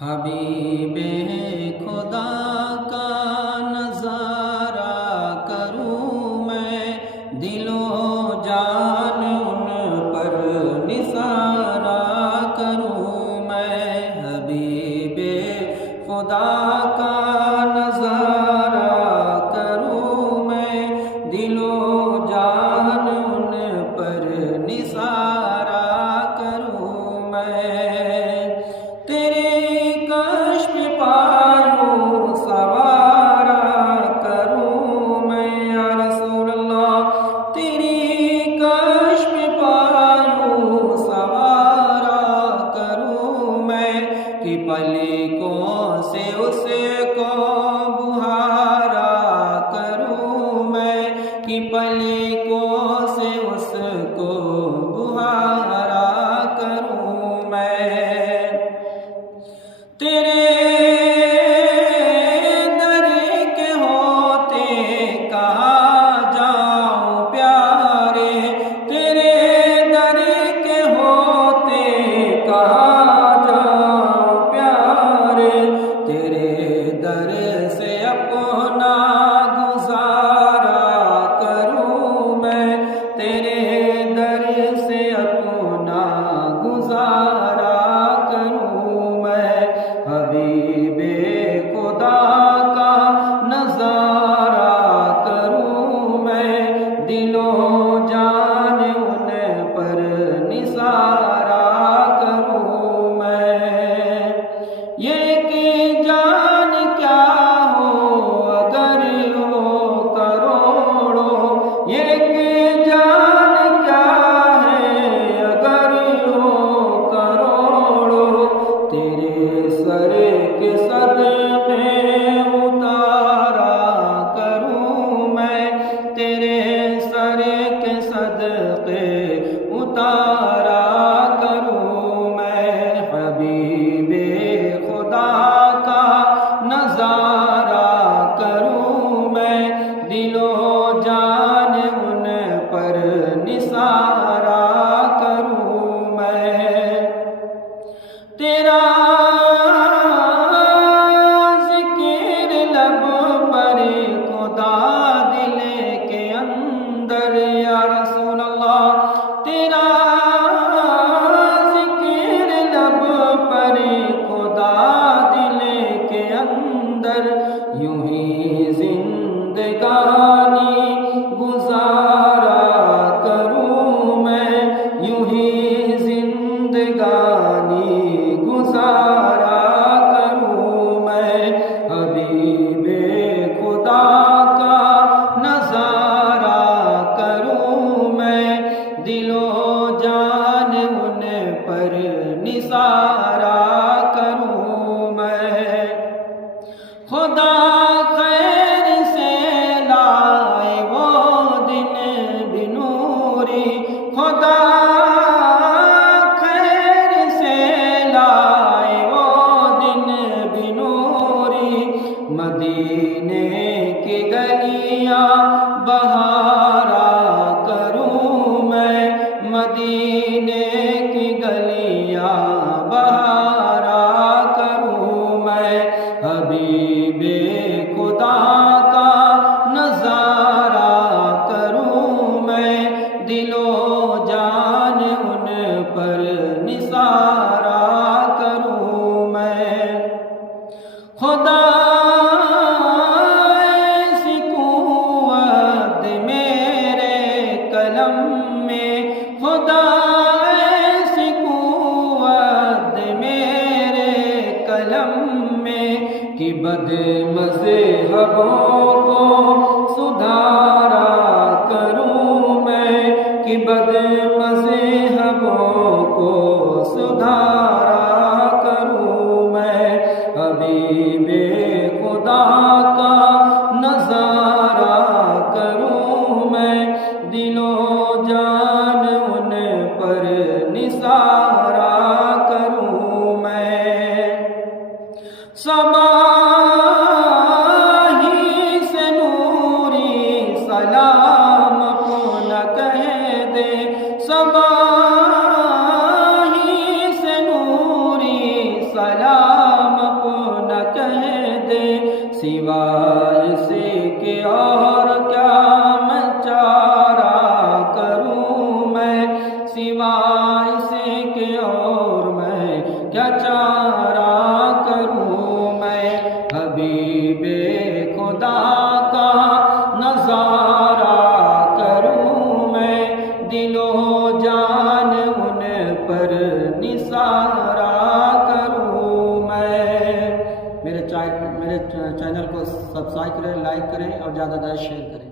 حبیب خدا کا نظارہ کروں میں، دل و جان ان پر نثارہ کروں میں۔ حبیب خدا کا نظارہ کروں میں، دل و جان ان پر نثارہ کروں میں۔ پلکوں سے اس کو بہارا کروں میں، کہ پلکوں سے اس کو بہارا کروں میں۔ تیرے در کے ہوتے کہاں جاؤں پیارے، تیرے در کے ہوتے کہاں سے اپنا گزارا کروں میں، تیرے در سے اپنا گزارا کروں میں۔ حبیب خدا کا نظارہ کروں میں، دل و جان ان پر نثارہ کروں میں۔ یہ کہ جان کیا اتارا کروں میں۔ حبیب خدا کا نظارہ کروں میں، دل و جان ان پر نثارہ کروں میں۔ تیرا ذکر لب پر خدا دل کے اندر، یا رسول اللہ تیرا ذکر لب پر خدا دل کے اندر، یوں ہی زندگانی گزارا کروں میں، یوں ہی زندگانی گزارا کروں میں۔ حبیب خدا کا نظارہ کروں میں، دل و جان ان پر نثارہ کروں میں۔ خدا خیر سے لائے وہ دن بنوری، خدا خیر سے لائے وہ دن بنوری، مدینے کی گلیاں بہارا کروں میں، مدینے کی گلیاں بہارا کروں میں۔ حبیب خدا کا نظارہ کروں میں، دل و جان ان پر نثارہ کروں میں۔ خدا ایسی قوت میرے قلم میں، خدا ایسی قوت میرے قلم میں، کہ بد مذہبوں کو سدھارا کروں میں، کہ بد مذہبوں کو سدھارا کروں میں۔ حبیب خدا کا نظارہ کروں میں، دل و جان ان پر نثارہ کروں میں۔ صبا ہی سے نوری سلام اپنا کہہ دے، صبا ہی سے نوری سلام سوائے سے کہ اور کیا میں چارہ کروں میں، سوائے سے کہ اور میں کیا چارہ کروں میں، حبیب خدا کا نظارہ کروں میں، دل و جان ان پر نثارہ کروں میں۔ میرے چینل کو سبسکرائب کریں، لائک کریں اور زیادہ شیئر کریں۔